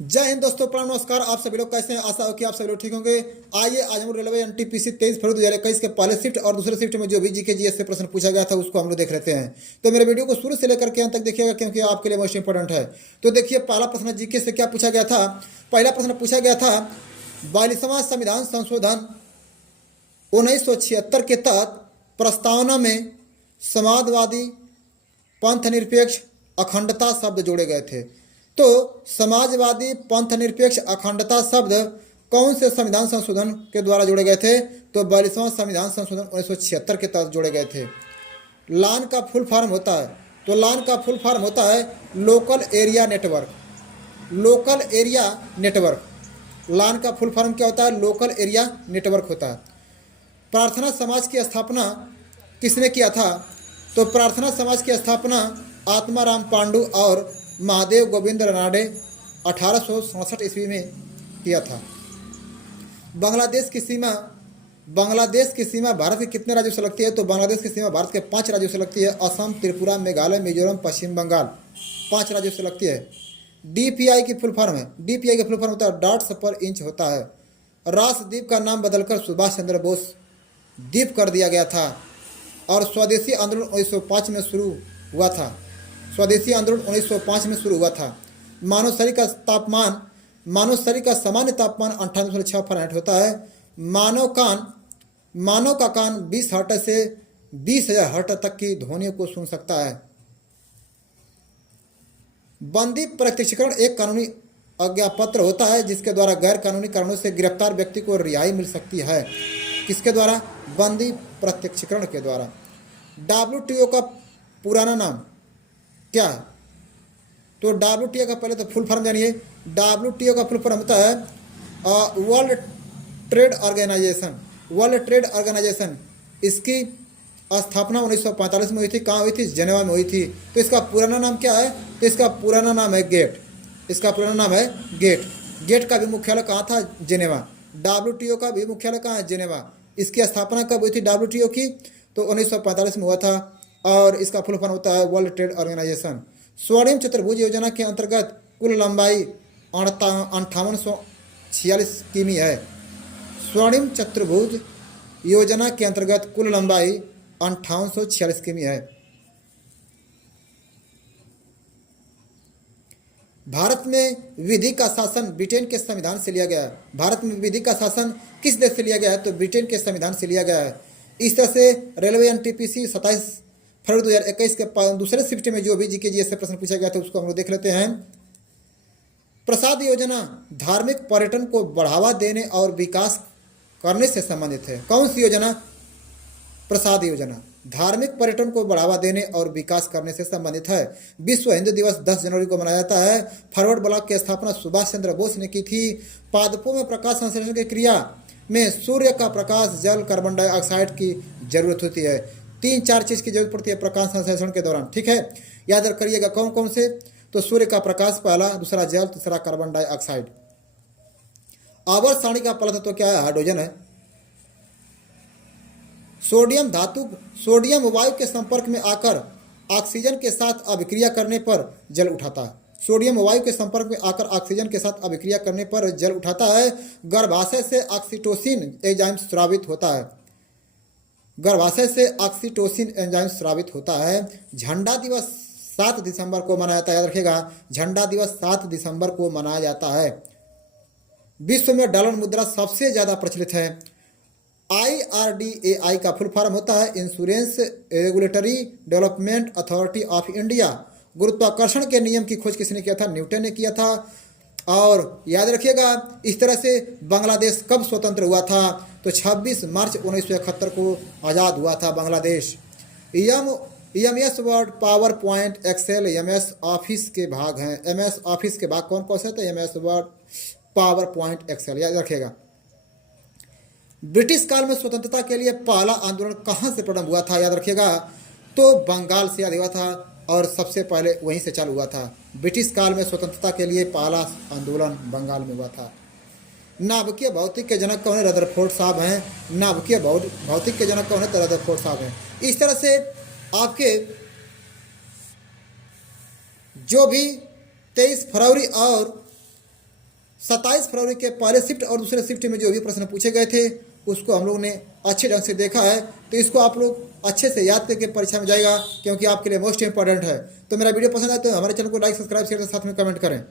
जय हिंद दोस्तों, प्रणाम, नमस्कार। आप सभी लोग कैसे हैं? आशा हो कि आप सभी लोग ठीक होंगे। आइए आज हम रेलवे एनटीपीसी 23 फरवरी 2021 के पहले शिफ्ट और दूसरे शिफ्ट में जो भी जीके जीएस से प्रश्न पूछा गया था उसको हम लोग देख लेते हैं। तो मेरे वीडियो को शुरू से लेकर के अंत तक देखिएगा क्योंकि आपके लिए मोस्ट इंपॉर्टेंट है। तो देखिए, पहला प्रश्न जीके से क्या पूछा गया था। पहला प्रश्न पूछा गया था 42वां संविधान संशोधन 1976 के तहत प्रस्तावना में समाजवादी, पंथ निरपेक्ष, अखंडता शब्द जोड़े गए थे। तो समाजवादी, पंथ निरपेक्ष, अखंडता शब्द कौन से संविधान संशोधन के द्वारा जोड़े गए थे? तो 42वां संविधान संशोधन 1976 के तहत जोड़े गए थे। लान का फुल फॉर्म होता है, तो लान का फुल फॉर्म होता है local area network. Local area network, LAN का फुल फॉर्म क्या होता है? लोकल एरिया नेटवर्क होता है। प्रार्थना समाज की स्थापना किसने किया था? तो प्रार्थना समाज की स्थापना आत्माराम पांडु और महादेव गोविंद रानडे 1867 ईस्वी में किया था। बांग्लादेश की सीमा भारत के कितने राज्यों से लगती है? तो बांग्लादेश की सीमा भारत के 5 राज्यों से लगती है। असम, त्रिपुरा, मेघालय, मिजोरम, पश्चिम बंगाल, 5 राज्यों से लगती है। डीपीआई की फुल फॉर्म है, डीपीआई का फुल फॉर्म होता है डॉट्स पर इंच होता है। राष्ट्रद्वीप का नाम बदलकर सुभाष चंद्र बोस द्वीप कर दिया गया था। और स्वदेशी आंदोलन 1905 में शुरू हुआ था। स्वदेशी आंदोलन 1905 में शुरू हुआ था। मानव शरीर का सामान्य तापमान 98.6 फ़ारेनहाइट होता है। मानव का कान 20 हर्ट्ज से 20,000 हर्ट्ज तक की ध्वनियों को सुन सकता है। बंदी प्रत्यक्षीकरण एक कानूनी आज्ञापत्र होता है जिसके द्वारा गैर कानूनी कारणों से गिरफ्तार व्यक्ति को रिहाई मिल सकती है। किसके द्वारा? बंदी प्रत्यक्षीकरण के द्वारा। डब्ल्यूटीओ का पुराना नाम क्या है? तो डब्ल्यूटीओ का पहले तो फुल फॉर्म जानिए। डब्ल्यूटीओ का फुल फॉर्म होता है World Trade Organization. World Trade Organization, इसकी स्थापना 1945 में हुई थी। कहाँ हुई थी? जेनेवा में हुई थी। तो इसका पुराना नाम क्या है? तो इसका पुराना नाम है गेट। इसका पुराना नाम है गेट। गेट का भी मुख्यालय कहाँ था? जेनेवा। डब्ल्यूटीओ का भी मुख्यालय कहाँ है? जेनेवा। इसकी स्थापना कब हुई थी डब्ल्यूटीओ की? तो 1945 में हुआ था। और इसका फुल फॉर्म होता है वर्ल्ड ट्रेड ऑर्गेनाइजेशन। स्वर्णिम चतुर्भुज योजना के अंतर्गत कुल लंबाई 5846 किमी है। स्वर्णिम चतुर्भुज योजना के अंतर्गत कुल लंबाई 5846 किमी है। भारत में विधि का शासन ब्रिटेन के संविधान से लिया गया है। भारत में विधि का शासन किस देश से लिया गया है? तो ब्रिटेन के संविधान से लिया गया है। इस तरह से रेलवे एनटीपीसी 27 फरवरी 2021 के दूसरे शिफ्ट में जो भी जीके जीएस से प्रश्न पूछा गया था उसको हम लोग देख लेते हैं। प्रसाद योजना धार्मिक पर्यटन को बढ़ावा देने और विकास करने से संबंधित है। कौन सी योजना? प्रसाद योजना धार्मिक पर्यटन को बढ़ावा देने और विकास करने से संबंधित है। विश्व हिंदू दिवस 10 जनवरी को मनाया जाता है। फॉरवर्ड ब्लॉक की स्थापना सुभाष चंद्र बोस ने की थी। पादपों में प्रकाश संश्लेषण की क्रिया में सूर्य का प्रकाश, जल, कार्बन डाइऑक्साइड की जरूरत होती है। 3-4 चीज़ की जरूरत पड़ती है प्रकाश संश्लेषण के दौरान। ठीक है, याद करिएगा कौन कौन से? तो सूर्य का प्रकाश पहला, दूसरा जल, तीसरा कार्बन डाइऑक्साइड। आवर्त सारणी का पहला तत्व क्या है? हाइड्रोजन है। सोडियम वायु के संपर्क में आकर ऑक्सीजन के साथ अभिक्रिया करने पर जल उठाता है। सोडियम वायु के संपर्क में आकर ऑक्सीजन के साथ अभिक्रिया करने पर जल उठाता है। गर्भाशय से ऑक्सीटोसिन एंजाइम स्रावित होता है। गर्भाशय से ऑक्सीटोसिन एंजाइम स्रावित होता है। झंडा दिवस 7 दिसंबर को मनाया जाता है। याद रखिएगा, झंडा दिवस 7 दिसंबर को मनाया जाता है। विश्व में डॉलर मुद्रा सबसे ज़्यादा प्रचलित है। IRDAI का फुल फॉर्म होता है insurance regulatory development authority of India. गुरुत्वाकर्षण के नियम की खोज किसने किया था? न्यूटन ने किया था। और याद रखिएगा, इस तरह से बांग्लादेश कब स्वतंत्र हुआ था? तो 26 मार्च 1971 को आज़ाद हुआ था Bangladesh. MS Word, PowerPoint, Excel, MS Office के भाग हैं। MS ऑफिस के भाग कौन कौन से? तो MS Word, PowerPoint, Excel. याद रखिएगा। ब्रिटिश काल में स्वतंत्रता के लिए पहला आंदोलन कहाँ से प्रारंभ हुआ था? याद रखिएगा, तो बंगाल से हुआ था और सबसे पहले वहीं से चालू हुआ था। ब्रिटिश काल में स्वतंत्रता के लिए पहला आंदोलन बंगाल में हुआ था। नाभिकीय भौतिक के जनक कौन है? रदरफोर्ड साहब हैं। नाभिकीय भौतिक के जनक कौन है? तो रदरफोर्ड साहब हैं। इस तरह से आपके जो भी 23 फरवरी और 27 फरवरी के पहले शिफ्ट और दूसरे शिफ्ट में जो भी प्रश्न पूछे गए थे उसको हम लोग ने अच्छे ढंग से देखा है। तो इसको आप लोग अच्छे से याद करके परीक्षा में जाएगा, क्योंकि आपके लिए मोस्ट इंपॉर्टेंट है। तो मेरा वीडियो पसंद आए तो हमारे चैनल को लाइक, सब्सक्राइब, शेयर और साथ में कमेंट करें।